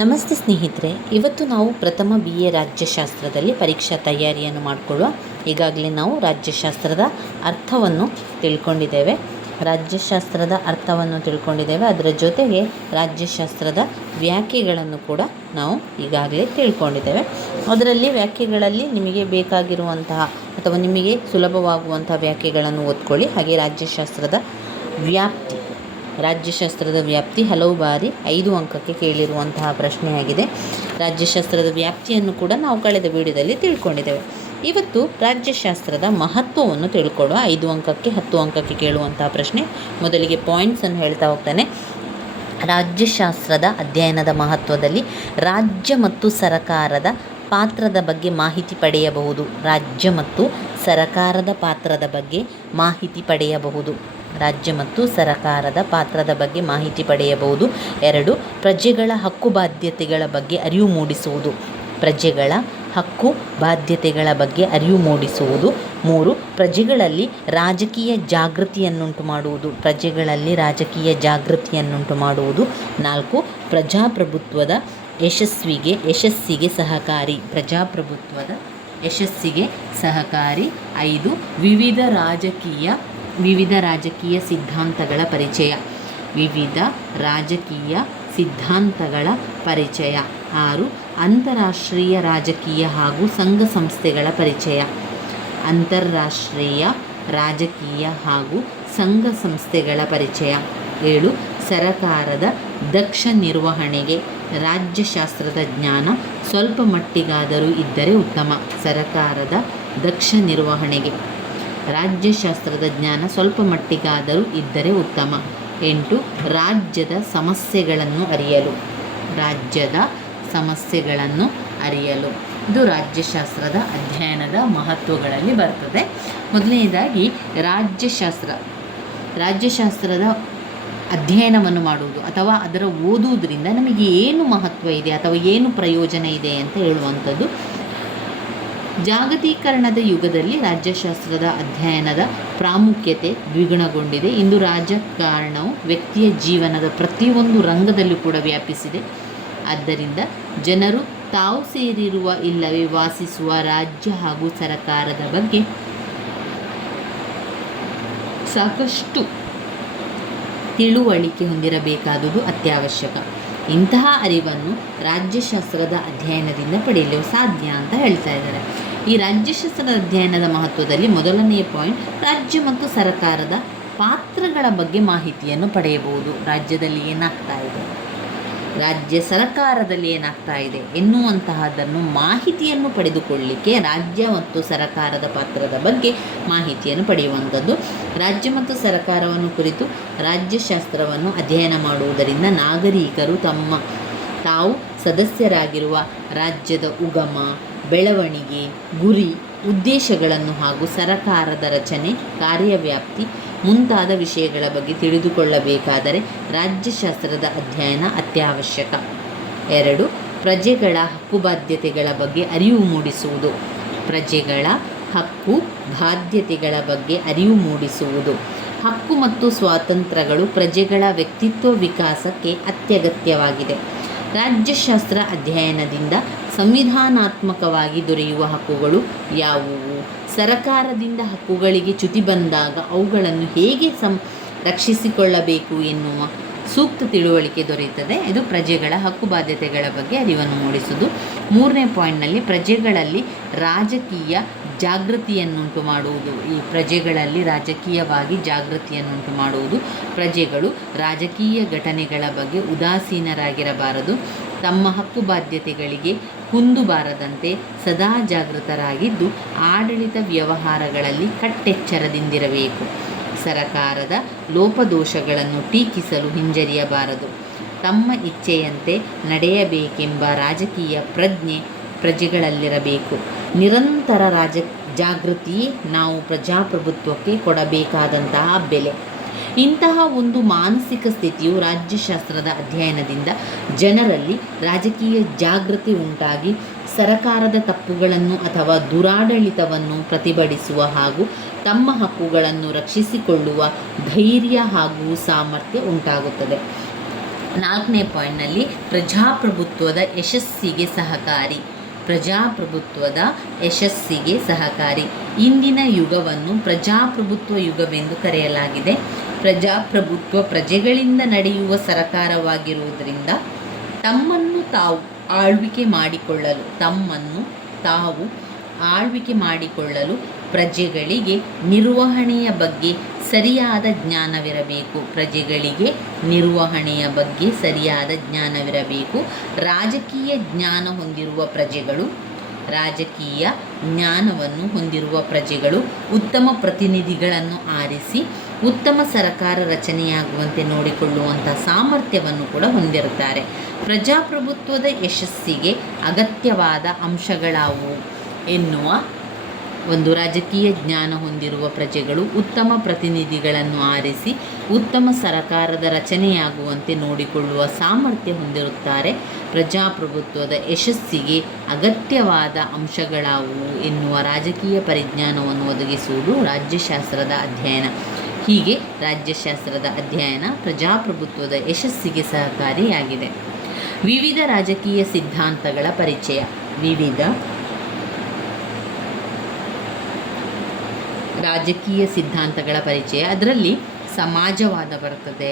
ನಮಸ್ತೆ ಸ್ನೇಹಿತರೆ, ಇವತ್ತು ನಾವು ಪ್ರಥಮ BA ರಾಜ್ಯಶಾಸ್ತ್ರದಲ್ಲಿ ಪರೀಕ್ಷಾ ತಯಾರಿಯನ್ನು ಮಾಡಿಕೊಳ್ಳುವ. ಈಗಾಗಲೇ ನಾವು ರಾಜ್ಯಶಾಸ್ತ್ರದ ಅರ್ಥವನ್ನು ತಿಳ್ಕೊಂಡಿದ್ದೇವೆ. ಅದರ ಜೊತೆಗೆ ರಾಜ್ಯಶಾಸ್ತ್ರದ ವ್ಯಾಖ್ಯೆಗಳನ್ನು ಕೂಡ ನಾವು ಈಗಾಗಲೇ ತಿಳ್ಕೊಂಡಿದ್ದೇವೆ. ಅದರಲ್ಲಿ ವ್ಯಾಖ್ಯೆಗಳಲ್ಲಿ ನಿಮಗೆ ಬೇಕಾಗಿರುವಂತಹ ಅಥವಾ ನಿಮಗೆ ಸುಲಭವಾಗುವಂತಹ ವ್ಯಾಖ್ಯೆಗಳನ್ನು ಓದ್ಕೊಳ್ಳಿ. ಹಾಗೆ ರಾಜ್ಯಶಾಸ್ತ್ರದ ವ್ಯಾಪ್ತಿ ಹಲವು ಬಾರಿ 5 ಅಂಕಕ್ಕೆ ಕೇಳಿರುವಂತಹ ಪ್ರಶ್ನೆಯಾಗಿದೆ. ರಾಜ್ಯಶಾಸ್ತ್ರದ ವ್ಯಾಪ್ತಿಯನ್ನು ಕೂಡ ನಾವು ಕಳೆದ ವಿಡಿಯೋದಲ್ಲಿ ತಿಳ್ಕೊಂಡಿದ್ದೇವೆ. ಇವತ್ತು ರಾಜ್ಯಶಾಸ್ತ್ರದ ಮಹತ್ವವನ್ನು ತಿಳ್ಕೊಳ್ಳುವ. 5 ಅಂಕಕ್ಕೆ 10 ಅಂಕಕ್ಕೆ ಕೇಳುವಂತಹ ಪ್ರಶ್ನೆ. ಮೊದಲಿಗೆ ಪಾಯಿಂಟ್ಸನ್ನು ಹೇಳ್ತಾ ಹೋಗ್ತಾನೆ. ರಾಜ್ಯಶಾಸ್ತ್ರದ ಅಧ್ಯಯನದ ಮಹತ್ವದಲ್ಲಿ ರಾಜ್ಯ ಮತ್ತು ಸರಕಾರದ ಪಾತ್ರದ ಬಗ್ಗೆ ಮಾಹಿತಿ ಪಡೆಯಬಹುದು. ರಾಜ್ಯ ಮತ್ತು ಸರಕಾರದ ಪಾತ್ರದ ಬಗ್ಗೆ ಮಾಹಿತಿ ಪಡೆಯಬಹುದು. 2. ಪ್ರಜೆಗಳ ಹಕ್ಕು ಬಾಧ್ಯತೆಗಳ ಬಗ್ಗೆ ಅರಿವು ಮೂಡಿಸುವುದು. 3. ಪ್ರಜೆಗಳಲ್ಲಿ ರಾಜಕೀಯ ಜಾಗೃತಿಯನ್ನುಂಟು ಮಾಡುವುದು. 4. ಪ್ರಜಾಪ್ರಭುತ್ವದ ಯಶಸ್ಸಿಗೆ ಸಹಕಾರಿ. 5. ವಿವಿಧ ರಾಜಕೀಯ ಸಿದ್ಧಾಂತಗಳ ಪರಿಚಯ. 6. ಅಂತಾರಾಷ್ಟ್ರೀಯ ರಾಜಕೀಯ ಹಾಗೂ ಸಂಘ ಸಂಸ್ಥೆಗಳ ಪರಿಚಯ. 7. ಸರಕಾರದ ದಕ್ಷ ನಿರ್ವಹಣೆಗೆ ರಾಜ್ಯಶಾಸ್ತ್ರದ ಜ್ಞಾನ ಸ್ವಲ್ಪ ಮಟ್ಟಿಗಾದರೂ ಇದ್ದರೆ ಉತ್ತಮ. ರಾಜ್ಯಶಾಸ್ತ್ರದ ಜ್ಞಾನ ಸ್ವಲ್ಪ ಮಟ್ಟಿಗಾದರೂ ಇದ್ದರೆ ಉತ್ತಮ. 8. ರಾಜ್ಯದ ಸಮಸ್ಯೆಗಳನ್ನು ಅರಿಯಲು. ಇದು ರಾಜ್ಯಶಾಸ್ತ್ರದ ಅಧ್ಯಯನದ ಮಹತ್ವಗಳಲ್ಲಿ ಬರ್ತದೆ. ಮೊದಲನೇದಾಗಿ ರಾಜ್ಯಶಾಸ್ತ್ರದ ಅಧ್ಯಯನವನ್ನು ಮಾಡುವುದು ಅಥವಾ ಅದರ ಓದುವುದರಿಂದ ನಮಗೆ ಏನು ಮಹತ್ವ ಇದೆ ಅಥವಾ ಏನು ಪ್ರಯೋಜನ ಇದೆ ಅಂತ ಹೇಳುವಂಥದ್ದು. ಜಾಗತೀಕರಣದ ಯುಗದಲ್ಲಿ ರಾಜ್ಯಶಾಸ್ತ್ರದ ಅಧ್ಯಯನದ ಪ್ರಾಮುಖ್ಯತೆ ದ್ವಿಗುಣಗೊಂಡಿದೆ. ಇಂದು ರಾಜಕಾರಣವು ವ್ಯಕ್ತಿಯ ಜೀವನದ ಪ್ರತಿಯೊಂದು ರಂಗದಲ್ಲೂ ಕೂಡ ವ್ಯಾಪಿಸಿದೆ. ಆದ್ದರಿಂದ ಜನರು ತಾವು ಸೇರಿರುವ ಇಲ್ಲವೇ ವಾಸಿಸುವ ರಾಜ್ಯ ಹಾಗೂ ಸರಕಾರದ ಬಗ್ಗೆ ಸಾಕಷ್ಟು ತಿಳುವಳಿಕೆ ಹೊಂದಿರಬೇಕಾದುದು ಅತ್ಯವಶ್ಯಕ. ಇಂತಹ ಅರಿವನ್ನು ರಾಜ್ಯಶಾಸ್ತ್ರದ ಅಧ್ಯಯನದಿಂದ ಪಡೆಯಲು ಸಾಧ್ಯ ಅಂತ ಹೇಳ್ತಾ ಇದ್ದಾರೆ. ಈ ರಾಜ್ಯಶಾಸ್ತ್ರದ ಅಧ್ಯಯನದ ಮಹತ್ವದಲ್ಲಿ ಮೊದಲನೆಯ ಪಾಯಿಂಟ್, ರಾಜ್ಯ ಮತ್ತು ಸರಕಾರದ ಪಾತ್ರಗಳ ಬಗ್ಗೆ ಮಾಹಿತಿಯನ್ನು ಪಡೆಯಬಹುದು. ಸರಕಾರದಲ್ಲಿ ಏನಾಗ್ತಾ ಇದೆ ಎನ್ನುವಂತಹದನ್ನು ಮಾಹಿತಿಯನ್ನು ಪಡೆದುಕೊಳ್ಳಲಿಕ್ಕೆ ರಾಜ್ಯ ಮತ್ತು ಸರಕಾರದ ಪಾತ್ರದ ಬಗ್ಗೆ ಮಾಹಿತಿಯನ್ನು ಪಡೆಯುವಂಥದ್ದು. ರಾಜ್ಯ ಮತ್ತು ಸರಕಾರವನ್ನು ಕುರಿತು ರಾಜ್ಯಶಾಸ್ತ್ರವನ್ನು ಅಧ್ಯಯನ ಮಾಡುವುದರಿಂದ ನಾಗರಿಕರು ತಾವು ಸದಸ್ಯರಾಗಿರುವ ರಾಜ್ಯದ ಉಗಮ, ಬೆಳವಣಿಗೆ, ಗುರಿ, ಉದ್ದೇಶಗಳನ್ನು ಹಾಗೂ ಸರಕಾರದ ರಚನೆ, ಕಾರ್ಯವ್ಯಾಪ್ತಿ ಮುಂತಾದ ವಿಷಯಗಳ ಬಗ್ಗೆ ತಿಳಿದುಕೊಳ್ಳಬೇಕಾದರೆ ರಾಜ್ಯಶಾಸ್ತ್ರದ ಅಧ್ಯಯನ ಅತ್ಯವಶ್ಯಕ. 2. ಪ್ರಜೆಗಳ ಹಕ್ಕು ಬಾಧ್ಯತೆಗಳ ಬಗ್ಗೆ ಅರಿವು ಮೂಡಿಸುವುದು. ಹಕ್ಕು ಮತ್ತು ಸ್ವಾತಂತ್ರ್ಯಗಳು ಪ್ರಜೆಗಳ ವ್ಯಕ್ತಿತ್ವ ವಿಕಾಸಕ್ಕೆ ಅತ್ಯಗತ್ಯವಾಗಿದೆ. ರಾಜ್ಯಶಾಸ್ತ್ರ ಅಧ್ಯಯನದಿಂದ ಸಂವಿಧಾನಾತ್ಮಕವಾಗಿ ದೊರೆಯುವ ಹಕ್ಕುಗಳು ಯಾವುವು? ಸರಕಾರದಿಂದ ಹಕ್ಕುಗಳಿಗೆ ಚ್ಯುತಿ ಬಂದಾಗ ಅವುಗಳನ್ನು ಹೇಗೆ ರಕ್ಷಿಸಿಕೊಳ್ಳಬೇಕು ಎನ್ನುವ ಸೂಕ್ತ ತಿಳುವಳಿಕೆ ದೊರೆಯುತ್ತದೆ. ಇದು ಪ್ರಜೆಗಳ ಹಕ್ಕು ಬಾಧ್ಯತೆಗಳ ಬಗ್ಗೆ ಅರಿವನ್ನು ಮೂಡಿಸುವುದು. 3ನೇ ಪಾಯಿಂಟ್ನಲ್ಲಿ ಪ್ರಜೆಗಳಲ್ಲಿ ರಾಜಕೀಯ ಜಾಗೃತಿಯನ್ನುಂಟು ಮಾಡುವುದು. ಈ ಪ್ರಜೆಗಳಲ್ಲಿ ರಾಜಕೀಯವಾಗಿ ಜಾಗೃತಿಯನ್ನುಂಟು ಮಾಡುವುದು. ಪ್ರಜೆಗಳು ರಾಜಕೀಯ ಘಟನೆಗಳ ಬಗ್ಗೆ ಉದಾಸೀನರಾಗಿರಬಾರದು. ತಮ್ಮ ಹಕ್ಕು ಬಾಧ್ಯತೆಗಳಿಗೆ ಕುಂದು ಬಾರದಂತೆ ಸದಾ ಜಾಗೃತರಾಗಿದ್ದು ಆಡಳಿತ ವ್ಯವಹಾರಗಳಲ್ಲಿ ಕಟ್ಟೆಚ್ಚರದಿಂದಿರಬೇಕು. ಸರಕಾರದ ಲೋಪದೋಷಗಳನ್ನು ಟೀಕಿಸಲು ಹಿಂಜರಿಯಬಾರದು. ತಮ್ಮ ಇಚ್ಛೆಯಂತೆ ನಡೆಯಬೇಕೆಂಬ ರಾಜಕೀಯ ಪ್ರಜ್ಞೆ ಪ್ರಜೆಗಳಲ್ಲಿರಬೇಕು. ನಿರಂತರ ಜಾಗೃತಿಯೇ ನಾವು ಪ್ರಜಾಪ್ರಭುತ್ವಕ್ಕೆ ಕೊಡಬೇಕಾದಂತಹ ಬೆಲೆ. ಇಂತಹ ಒಂದು ಮಾನಸಿಕ ಸ್ಥಿತಿಯು ರಾಜ್ಯಶಾಸ್ತ್ರದ ಅಧ್ಯಯನದಿಂದ ಜನರಲ್ಲಿ ರಾಜಕೀಯ ಜಾಗೃತಿ ಉಂಟಾಗಿ ಸರಕಾರದ ತಪ್ಪುಗಳನ್ನು ಅಥವಾ ದುರಾಡಳಿತವನ್ನು ಪ್ರತಿಭಟಿಸುವ ಹಾಗೂ ತಮ್ಮ ಹಕ್ಕುಗಳನ್ನು ರಕ್ಷಿಸಿಕೊಳ್ಳುವ ಧೈರ್ಯ ಹಾಗೂ ಸಾಮರ್ಥ್ಯ ಉಂಟಾಗುತ್ತದೆ. 4ನೇ ಪಾಯಿಂಟ್ನಲ್ಲಿ ಪ್ರಜಾಪ್ರಭುತ್ವದ ಯಶಸ್ಸಿಗೆ ಸಹಕಾರಿ. ಪ್ರಜಾಪ್ರಭುತ್ವದ ಯಶಸ್ಸಿಗೆ ಸಹಕಾರಿ. ಇಂದಿನ ಯುಗವನ್ನು ಪ್ರಜಾಪ್ರಭುತ್ವ ಯುಗವೆಂದು ಕರೆಯಲಾಗಿದೆ. ಪ್ರಜಾಪ್ರಭುತ್ವ ಪ್ರಜೆಗಳಿಂದ ನಡೆಯುವ ಸರಕಾರವಾಗಿರುವುದರಿಂದ ತಮ್ಮನ್ನು ತಾವು ಆಳ್ವಿಕೆ ಮಾಡಿಕೊಳ್ಳಲು ಪ್ರಜೆಗಳಿಗೆ ನಿರ್ವಹಣೆಯ ಬಗ್ಗೆ ಸರಿಯಾದ ಜ್ಞಾನವಿರಬೇಕು. ರಾಜಕೀಯ ಜ್ಞಾನವನ್ನು ಹೊಂದಿರುವ ಪ್ರಜೆಗಳು ಉತ್ತಮ ಪ್ರತಿನಿಧಿಗಳನ್ನು ಆರಿಸಿ ಉತ್ತಮ ಸರ್ಕಾರ ರಚನೆಯಾಗುವಂತೆ ನೋಡಿಕೊಳ್ಳುವಂಥ ಸಾಮರ್ಥ್ಯವನ್ನು ಕೂಡ ಹೊಂದಿರುತ್ತಾರೆ. ಪ್ರಜಾಪ್ರಭುತ್ವದ ಯಶಸ್ಸಿಗೆ ಅಗತ್ಯವಾದ ಅಂಶಗಳಾವುವು ಎನ್ನುವ ಒಂದು ರಾಜಕೀಯ ಜ್ಞಾನ ಹೊಂದಿರುವ ಪ್ರಜೆಗಳು ಉತ್ತಮ ಪ್ರತಿನಿಧಿಗಳನ್ನು ಆರಿಸಿ ಉತ್ತಮ ಸರಕಾರದ ರಚನೆಯಾಗುವಂತೆ ನೋಡಿಕೊಳ್ಳುವ ಸಾಮರ್ಥ್ಯ ಹೊಂದಿರುತ್ತಾರೆ. ಪ್ರಜಾಪ್ರಭುತ್ವದ ಯಶಸ್ಸಿಗೆ ಅಗತ್ಯವಾದ ಅಂಶಗಳಾವುವು ಎನ್ನುವ ರಾಜಕೀಯ ಪರಿಜ್ಞಾನವನ್ನು ಒದಗಿಸುವುದು ರಾಜ್ಯಶಾಸ್ತ್ರದ ಅಧ್ಯಯನ. ಹೀಗೆ ರಾಜ್ಯಶಾಸ್ತ್ರದ ಅಧ್ಯಯನ ಪ್ರಜಾಪ್ರಭುತ್ವದ ಯಶಸ್ಸಿಗೆ ಸಹಕಾರಿಯಾಗಿದೆ. ವಿವಿಧ ರಾಜಕೀಯ ಸಿದ್ಧಾಂತಗಳ ಪರಿಚಯ. ಅದರಲ್ಲಿ ಸಮಾಜವಾದ ಬರ್ತದೆ,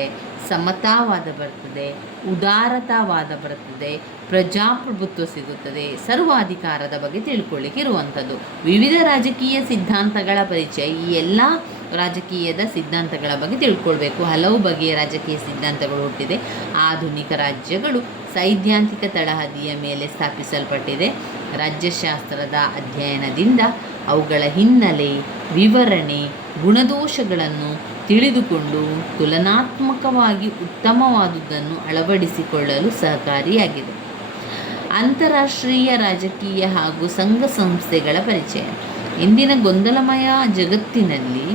ಸಮತಾವಾದ ಬರ್ತದೆ, ಉದಾರತಾವಾದ ಬರ್ತದೆ, ಪ್ರಜಾಪ್ರಭುತ್ವ ಸಿಗುತ್ತದೆ, ಸರ್ವಾಧಿಕಾರದ ಬಗ್ಗೆ ತಿಳ್ಕೊಳ್ಳಿಕ್ಕೆ ಇರುವಂಥದ್ದು. ವಿವಿಧ ರಾಜಕೀಯ ಸಿದ್ಧಾಂತಗಳ ಪರಿಚಯ. ಈ ಎಲ್ಲ ರಾಜಕೀಯದ ಸಿದ್ಧಾಂತಗಳ ಬಗ್ಗೆ ತಿಳ್ಕೊಳ್ಬೇಕು. ಹಲವು ಬಗೆಯ ರಾಜಕೀಯ ಸಿದ್ಧಾಂತಗಳು ಹುಟ್ಟಿದೆ. ಆಧುನಿಕ ರಾಜ್ಯಗಳು ಸೈದ್ಧಾಂತಿಕ ತಳಹದಿಯ ಮೇಲೆ ಸ್ಥಾಪಿಸಲ್ಪಟ್ಟಿದೆ. ರಾಜ್ಯಶಾಸ್ತ್ರದ ಅಧ್ಯಯನದಿಂದ ಅವುಗಳ ಹಿನ್ನೆಲೆ, ವಿವರಣೆ, ಗುಣದೋಷಗಳನ್ನು ತಿಳಿದುಕೊಂಡು ತುಲನಾತ್ಮಕವಾಗಿ ಉತ್ತಮವಾದುದನ್ನು ಅಳವಡಿಸಿಕೊಳ್ಳಲು ಸಹಕಾರಿಯಾಗಿದೆ. ಅಂತಾರಾಷ್ಟ್ರೀಯ ರಾಜಕೀಯ ಹಾಗೂ ಸಂಘ ಸಂಸ್ಥೆಗಳ ಪರಿಚಯ. ಇಂದಿನ ಗೊಂದಲಮಯ ಜಗತ್ತಿನಲ್ಲಿ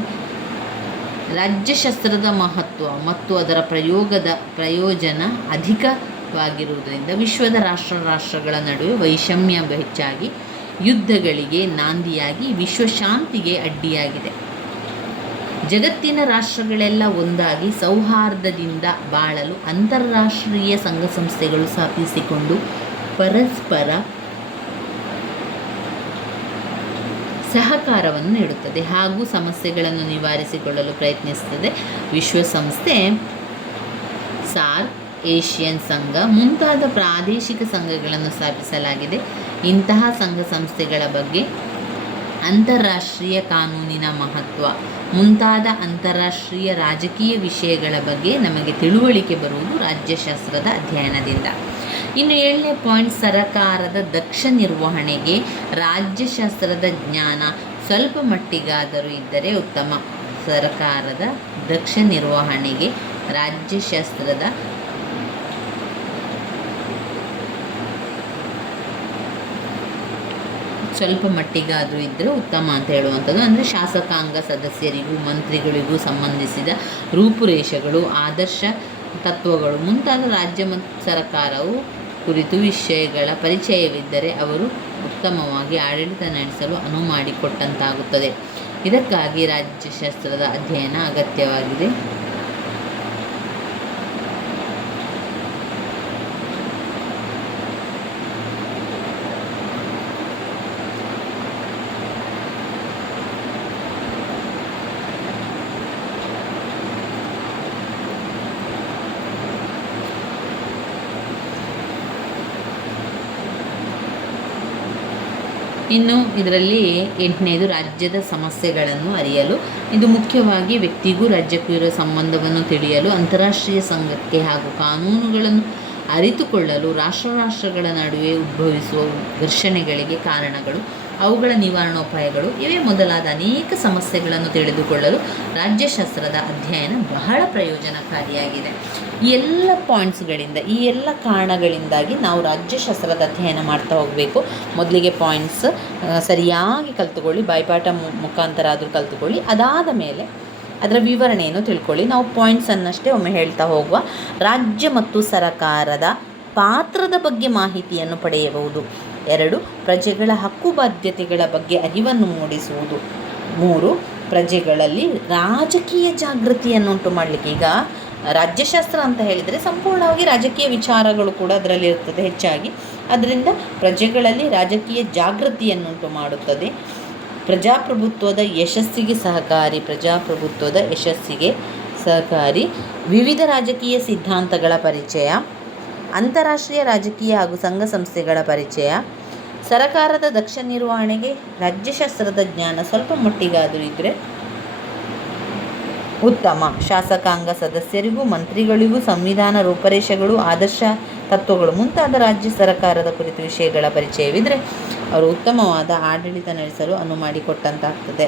ರಾಜ್ಯಶಾಸ್ತ್ರದ ಮಹತ್ವ ಮತ್ತು ಅದರ ಪ್ರಯೋಜನ ಅಧಿಕವಾಗಿರುವುದರಿಂದ ವಿಶ್ವದ ರಾಷ್ಟ್ರಗಳ ನಡುವೆ ವೈಷಮ್ಯ ಹೆಚ್ಚಾಗಿ ಯುದ್ಧಗಳಿಗೆ ನಾಂದಿಯಾಗಿ ವಿಶ್ವಶಾಂತಿಗೆ ಅಡ್ಡಿಯಾಗಿದೆ. ಜಗತ್ತಿನ ರಾಷ್ಟ್ರಗಳೆಲ್ಲ ಒಂದಾಗಿ ಸೌಹಾರ್ದದಿಂದ ಬಾಳಲು ಅಂತಾರಾಷ್ಟ್ರೀಯ ಸಂಘ ಸಂಸ್ಥೆಗಳು ಸ್ಥಾಪಿಸಿಕೊಂಡು ಪರಸ್ಪರ ಸಹಕಾರವನ್ನು ನೀಡುತ್ತದೆ ಹಾಗೂ ಸಮಸ್ಯೆಗಳನ್ನು ನಿವಾರಿಸಿಕೊಳ್ಳಲು ಪ್ರಯತ್ನಿಸುತ್ತದೆ. ವಿಶ್ವಸಂಸ್ಥೆ, ಸಾರ್ಕ್, ಏಷಿಯನ್ ಸಂಘ ಮುಂತಾದ ಪ್ರಾದೇಶಿಕ ಸಂಘಗಳನ್ನು ಸ್ಥಾಪಿಸಲಾಗಿದೆ. ಇಂತಹ ಸಂಘ ಸಂಸ್ಥೆಗಳ ಬಗ್ಗೆ, ಅಂತಾರಾಷ್ಟ್ರೀಯ ಕಾನೂನಿನ ಮಹತ್ವ ಮುಂತಾದ ಅಂತಾರಾಷ್ಟ್ರೀಯ ರಾಜಕೀಯ ವಿಷಯಗಳ ಬಗ್ಗೆ ನಮಗೆ ತಿಳುವಳಿಕೆ ಬರುವುದು ರಾಜ್ಯಶಾಸ್ತ್ರದ ಅಧ್ಯಯನದಿಂದ. ಇನ್ನು 7ನೇ ಪಾಯಿಂಟ್, ಸರಕಾರದ ದಕ್ಷ ನಿರ್ವಹಣೆಗೆ ರಾಜ್ಯಶಾಸ್ತ್ರದ ಜ್ಞಾನ ಸ್ವಲ್ಪ ಮಟ್ಟಿಗಾದರೂ ಇದ್ದರೆ ಉತ್ತಮ. ಸರಕಾರದ ದಕ್ಷ ನಿರ್ವಹಣೆಗೆ ರಾಜ್ಯಶಾಸ್ತ್ರದ ಸ್ವಲ್ಪ ಮಟ್ಟಿಗಾದರೂ ಇದ್ದರೆ ಉತ್ತಮ ಅಂತ ಹೇಳುವಂಥದ್ದು. ಅಂದರೆ ಶಾಸಕಾಂಗ ಸದಸ್ಯರಿಗೂ ಮಂತ್ರಿಗಳಿಗೂ ಸಂಬಂಧಿಸಿದ ರೂಪುರೇಷೆಗಳು, ಆದರ್ಶ ತತ್ವಗಳು ಮುಂತಾದ ರಾಜ್ಯ ಮತ್ತು ಸರ್ಕಾರವು ಕುರಿತು ವಿಷಯಗಳ ಪರಿಚಯವಿದ್ದರೆ ಅವರು ಉತ್ತಮವಾಗಿ ಆಡಳಿತ ನಡೆಸಲು ಅನುವು ಮಾಡಿಕೊಟ್ಟಂತಾಗುತ್ತದೆ. ಇದಕ್ಕಾಗಿ ರಾಜ್ಯಶಾಸ್ತ್ರದ ಅಧ್ಯಯನ ಅಗತ್ಯವಾಗಿದೆ. ಇನ್ನು ಇದರಲ್ಲಿ 8ನೇದು, ರಾಜ್ಯದ ಸಮಸ್ಯೆಗಳನ್ನು ಅರಿಯಲು. ಇದು ಮುಖ್ಯವಾಗಿ ವ್ಯಕ್ತಿಗೂ ರಾಜ್ಯಕ್ಕೂ ಇರುವ ಸಂಬಂಧವನ್ನು ತಿಳಿಯಲು, ಅಂತಾರಾಷ್ಟ್ರೀಯ ಸಂಘಕ್ಕೆ ಹಾಗೂ ಕಾನೂನುಗಳನ್ನು ಅರಿತುಕೊಳ್ಳಲು, ರಾಷ್ಟ್ರಗಳ ನಡುವೆ ಉದ್ಭವಿಸುವ ಘರ್ಷಣೆಗಳಿಗೆ ಕಾರಣಗಳು, ಅವುಗಳ ನಿವಾರಣೋಪಾಯಗಳು ಇವೇ ಮೊದಲಾದ ಅನೇಕ ಸಮಸ್ಯೆಗಳನ್ನು ತಿಳಿದುಕೊಳ್ಳಲು ರಾಜ್ಯಶಾಸ್ತ್ರದ ಅಧ್ಯಯನ ಬಹಳ ಪ್ರಯೋಜನಕಾರಿಯಾಗಿದೆ. ಈ ಎಲ್ಲ ಪಾಯಿಂಟ್ಸ್ಗಳಿಂದ, ಈ ಎಲ್ಲ ಕಾರಣಗಳಿಂದಾಗಿ ನಾವು ರಾಜ್ಯಶಾಸ್ತ್ರದ ಅಧ್ಯಯನ ಮಾಡ್ತಾ ಹೋಗಬೇಕು. ಮೊದಲಿಗೆ ಪಾಯಿಂಟ್ಸ್ ಸರಿಯಾಗಿ ಕಲ್ತುಕೊಳ್ಳಿ, ಬಾಯ್ಪಾಠ ಮುಖಾಂತರ ಆದರೂ ಕಲ್ತುಕೊಳ್ಳಿ. ಅದಾದ ಮೇಲೆ ಅದರ ವಿವರಣೆಯನ್ನು ತಿಳ್ಕೊಳ್ಳಿ. ನಾವು ಪಾಯಿಂಟ್ಸನ್ನಷ್ಟೇ ಒಮ್ಮೆ ಹೇಳ್ತಾ ಹೋಗುವ. ರಾಜ್ಯ ಮತ್ತು ಸರಕಾರದ ಪಾತ್ರದ ಬಗ್ಗೆ ಮಾಹಿತಿಯನ್ನು ಪಡೆಯಬಹುದು. 2, ಪ್ರಜೆಗಳ ಹಕ್ಕು ಬಾಧ್ಯತೆಗಳ ಬಗ್ಗೆ ಅರಿವನ್ನು ಮೂಡಿಸುವುದು. 3, ಪ್ರಜೆಗಳಲ್ಲಿ ರಾಜಕೀಯ ಜಾಗೃತಿಯನ್ನುಂಟು ಮಾಡಲಿಕ್ಕೆ. ಈಗ ರಾಜ್ಯಶಾಸ್ತ್ರ ಅಂತ ಹೇಳಿದರೆ ಸಂಪೂರ್ಣವಾಗಿ ರಾಜಕೀಯ ವಿಚಾರಗಳು ಕೂಡ ಅದರಲ್ಲಿ ಇರ್ತದೆ ಹೆಚ್ಚಾಗಿ. ಅದರಿಂದ ಪ್ರಜೆಗಳಲ್ಲಿ ರಾಜಕೀಯ ಜಾಗೃತಿಯನ್ನುಂಟು ಮಾಡುತ್ತದೆ. ಪ್ರಜಾಪ್ರಭುತ್ವದ ಯಶಸ್ಸಿಗೆ ಸಹಕಾರಿ. ವಿವಿಧ ರಾಜಕೀಯ ಸಿದ್ಧಾಂತಗಳ ಪರಿಚಯ, ಅಂತಾರಾಷ್ಟ್ರೀಯ ರಾಜಕೀಯ ಹಾಗೂ ಸಂಘ ಸಂಸ್ಥೆಗಳ ಪರಿಚಯ, ಸರಕಾರದ ದಕ್ಷ ನಿರ್ವಹಣೆಗೆ ರಾಜ್ಯಶಾಸ್ತ್ರದ ಜ್ಞಾನ ಸ್ವಲ್ಪ ಮಟ್ಟಿಗಾದರೂ ಇದ್ದರೆ ಉತ್ತಮ. ಶಾಸಕಾಂಗ ಸದಸ್ಯರಿಗೂ ಮಂತ್ರಿಗಳಿಗೂ ಸಂವಿಧಾನ ರೂಪರೇಷೆಗಳು, ಆದರ್ಶ ತತ್ವಗಳು ಮುಂತಾದ ರಾಜ್ಯ ಸರ್ಕಾರದ ಕುರಿತು ವಿಷಯಗಳ ಪರಿಚಯವಿದ್ದರೆ ಅವರು ಉತ್ತಮವಾದ ಆಡಳಿತ ನಡೆಸಲು ಅನುವು ಮಾಡಿಕೊಟ್ಟಂತಾಗ್ತದೆ.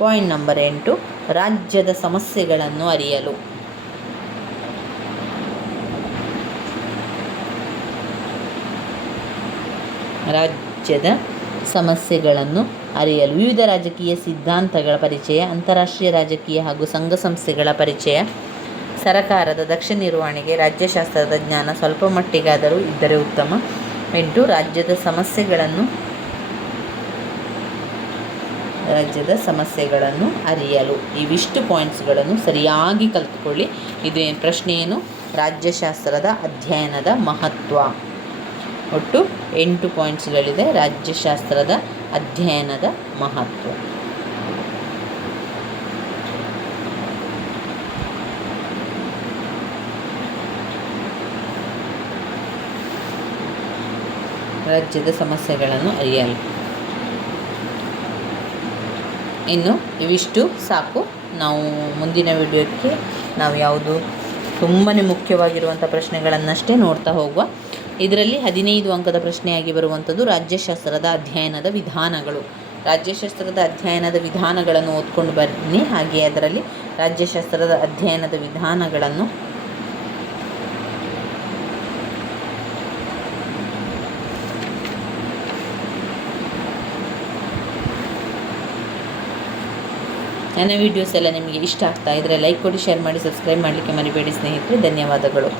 ಪಾಯಿಂಟ್ ನಂಬರ್ 8, ರಾಜ್ಯದ ಸಮಸ್ಯೆಗಳನ್ನು ಅರಿಯಲು. ರಾಜ್ಯದ ಸಮಸ್ಯೆಗಳನ್ನು ಅರಿಯಲು ವಿವಿಧ ರಾಜಕೀಯ ಸಿದ್ಧಾಂತಗಳ ಪರಿಚಯ, ಅಂತಾರಾಷ್ಟ್ರೀಯ ರಾಜಕೀಯ ಹಾಗೂ ಸಂಘ ಸಂಸ್ಥೆಗಳ ಪರಿಚಯ, ಸರಕಾರದ ದಕ್ಷ ನಿರ್ವಹಣೆಗೆ ರಾಜ್ಯಶಾಸ್ತ್ರದ ಜ್ಞಾನ ಸ್ವಲ್ಪ ಮಟ್ಟಿಗಾದರೂ ಇದ್ದರೆ ಉತ್ತಮ. 8, ರಾಜ್ಯದ ಸಮಸ್ಯೆಗಳನ್ನು ಅರಿಯಲು. ಇವಿಷ್ಟು ಪಾಯಿಂಟ್ಸ್ಗಳನ್ನು ಸರಿಯಾಗಿ ಕಲಿತುಕೊಳ್ಳಿ. ಇದು ಪ್ರಶ್ನೆ ಏನು? ರಾಜ್ಯಶಾಸ್ತ್ರದ ಅಧ್ಯಯನದ ಮಹತ್ವ. ಒಟ್ಟು 8 ಪಾಯಿಂಟ್ಸ್ಗಳಿದೆ. ರಾಜ್ಯಶಾಸ್ತ್ರದ ಅಧ್ಯಯನದ ಮಹತ್ವ. ರಾಜ್ಯದ ಸಮಸ್ಯೆಗಳನ್ನು ಅರಿಯಲು. ಇನ್ನು ಇವಿಷ್ಟು ಸಾಕು. ನಾವು ಮುಂದಿನ ವಿಡಿಯೋಕ್ಕೆ ಯಾವುದು ತುಂಬಾ ಮುಖ್ಯವಾಗಿರುವಂಥ ಪ್ರಶ್ನೆಗಳನ್ನಷ್ಟೇ ನೋಡ್ತಾ ಹೋಗುವ. ಇದರಲ್ಲಿ 15 ಅಂಕದ ಪ್ರಶ್ನೆಯಾಗಿ ಬರುವಂಥದ್ದು ರಾಜ್ಯಶಾಸ್ತ್ರದ ಅಧ್ಯಯನದ ವಿಧಾನಗಳು. ರಾಜ್ಯಶಾಸ್ತ್ರದ ಅಧ್ಯಯನದ ವಿಧಾನಗಳನ್ನು ಓದ್ಕೊಂಡು ಬನ್ನಿ. ಹಾಗೆಯೇ ಅದರಲ್ಲಿ ರಾಜ್ಯಶಾಸ್ತ್ರದ ಅಧ್ಯಯನದ ವಿಧಾನಗಳನ್ನು ನನ್ನ ವೀಡಿಯೋಸ್ ಎಲ್ಲ ನಿಮಗೆ ಇಷ್ಟ ಆಗ್ತಾ ಇದ್ದರೆ ಲೈಕ್ ಕೊಡಿ, ಶೇರ್ ಮಾಡಿ, ಸಬ್ಸ್ಕ್ರೈಬ್ ಮಾಡಲಿಕ್ಕೆ ಮರಿಬೇಡಿ ಸ್ನೇಹಿತರೆ. ಧನ್ಯವಾದಗಳು.